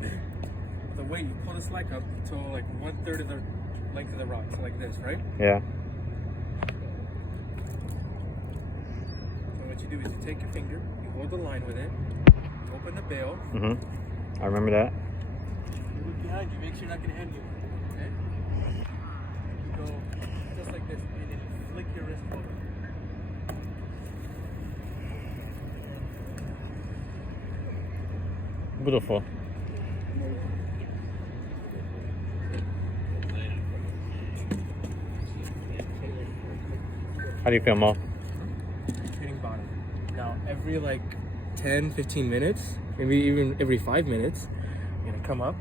the weight, you pull the slack up to like 1/3 of the length of the rod, so like this, right? Yeah. So what you do is you take your finger, you hold the line with it, you open the bail. I remember that. You look behind you, make sure you're not going to end you. Okay? You go just like this, and then you flick your wrist forward. Beautiful. How do you feel, Mo? Hitting bottom. Now, every like 10, 15 minutes, maybe even every 5 minutes, you're going to come up,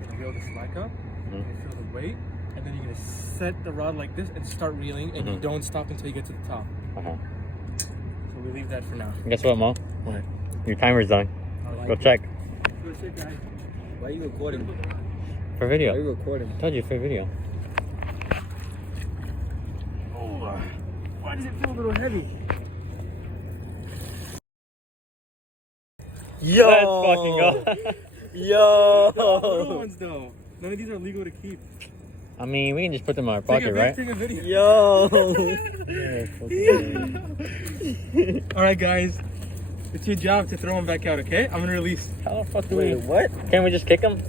you're going to reel the slack up, you're going to feel the weight, and then you're going to set the rod like this and start reeling, and you don't stop until you get to the top. So we leave that for now. Guess what, Mo? What? Your timer's done. Like Go check. Go check, guys. Why are you recording? For video. Why are you recording? I told you, for video. Why does it feel a little heavy? Yo! Let's fucking go. Yo! The little ones though. None of these are legal to keep. I mean, we can just put them in our pocket, right? Take a video. Yo! Alright guys. It's your job to throw them back out, okay? I'm gonna release. How the fuck do Wait, we... what? Can't we just kick them?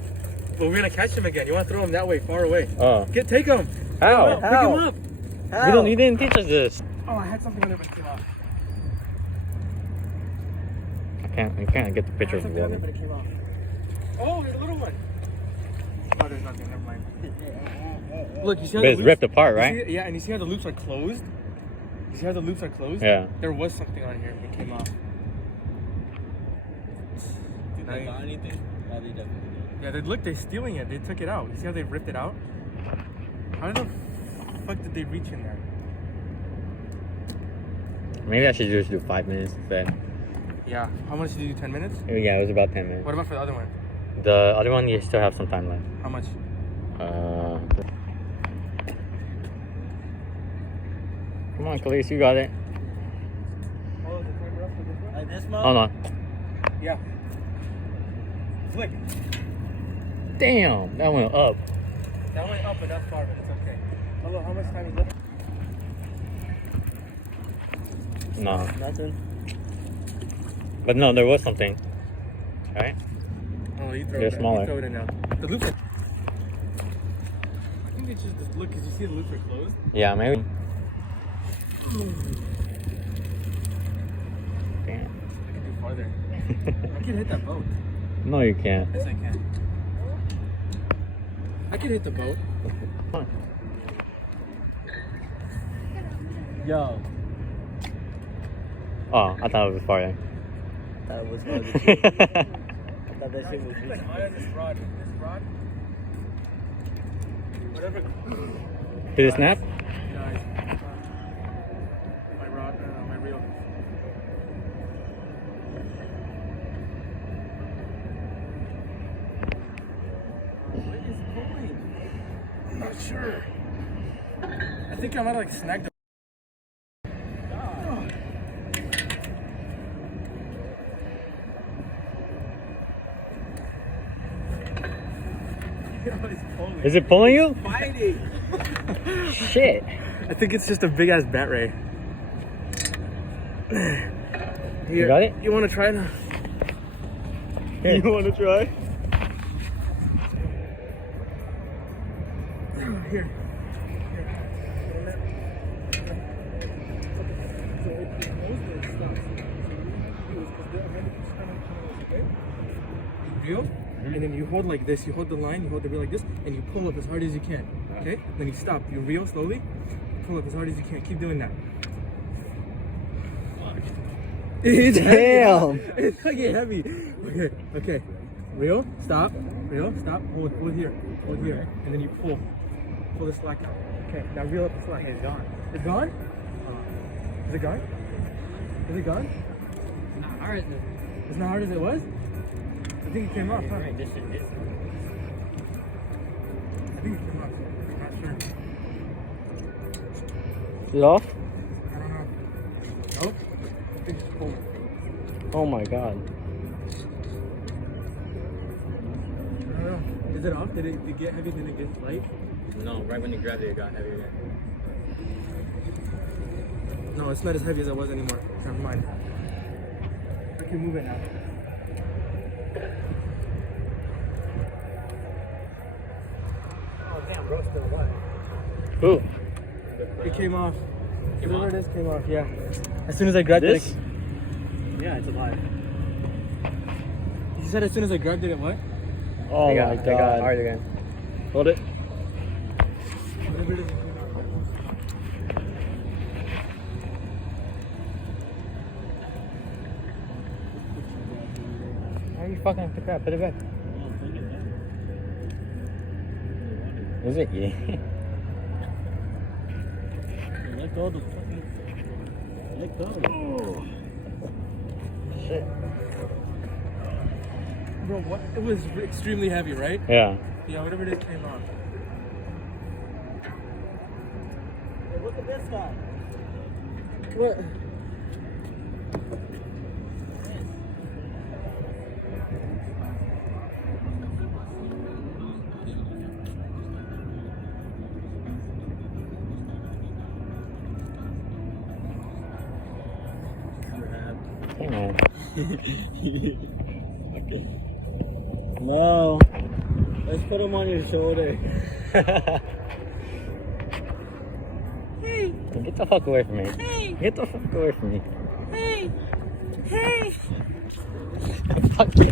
But we're gonna catch them again. You wanna throw them that way, far away. Oh. Take them. How? Pick them up. How? You didn't teach us this. Oh, I had something on there, but it came off. I can't get the picture of the water. But it came off. Oh, there's a little one. Oh, there's nothing. Never mind. Look, you see how But it's ripped apart, right? Yeah, and you see how the loops are closed? You see how the loops are closed? Yeah. There was something on here, but it came off. Did they got anything? Yeah, they definitely did. Yeah, look, they're stealing it. They took it out. You see how they ripped it out? How the fuck did they reach in there? Maybe I should just do 5 minutes instead. Yeah. How much did you do? 10 minutes? Yeah, it was about 10 minutes. What about for the other one? The other one, you still have some time left. How much? Come on, Khaliz, you got it. Oh, is the timer up for this one? Like this, Mom? Hold on. Yeah. Flick. Damn, that went up. That went up, but that's far, but it's okay. Hello, how much time is left? No. Nothing. But no, there was something. Right? Oh, you throw They're it in. smaller. You throw it in now. The loops are... I think it's just this look, because you see the loops are closed. Yeah, maybe. Damn. I can do farther. I can hit that boat. No, you can't. Yes, I can. I can hit the boat. Yo. Oh, I thought it was farther. That was hard to do. I thought that shit was Like eye on this rod. This rod. Whatever. Did it snap? Guys. My rod, my reel. What is pulling? I'm not sure. I think I might have like snagged the. Is it pulling you? fighting. Shit. I think it's just a big ass bat ray. Here, You got it? You want to try that? Here. You want to try? Here. Reel, and then you hold like this. You hold the line, you hold the reel like this, and you pull up as hard as you can. Okay? Then you stop. You reel slowly, pull up as hard as you can. Keep doing that. It's Damn. heavy. It's fucking heavy. Okay, okay. Reel, stop. Reel, stop. Hold here. Hold here. And then you pull. Pull the slack out. Okay, now reel up the slack. It's gone. It's gone? Is it gone? Is it gone? It's not hard. It's not hard as it was? I think it came off, huh? I This is this. think it came off. I'm not sure. Is it off? I don't know. Nope. I think it's pulling. Oh my god. Is it off? Did it get heavy? Did it get light? No, right when you grabbed it, it got heavy again. No, it's not as heavy as it was anymore. Never mind. I can move it now. Oh damn, bro, still what? Ooh. It came off. Came Whatever off? it is came off, yeah. As soon as I grabbed This? it. Yeah, it's alive. You said as soon as I grabbed it, what? Oh I my got god. hard again. Hold it. Whatever it is. Why are you fucking up the crap? Put it back. Is it? Yeah. Let go of the fucking. Let go. Shit. Bro, what? It was extremely heavy, right? Yeah. Yeah, whatever it is came off. Hey, look at this guy. What? Hey man. Okay. No. Let's put him on your shoulder. Hey. Get the fuck away from me. Hey. Get the fuck away from me. Hey! Hey! Fuck you.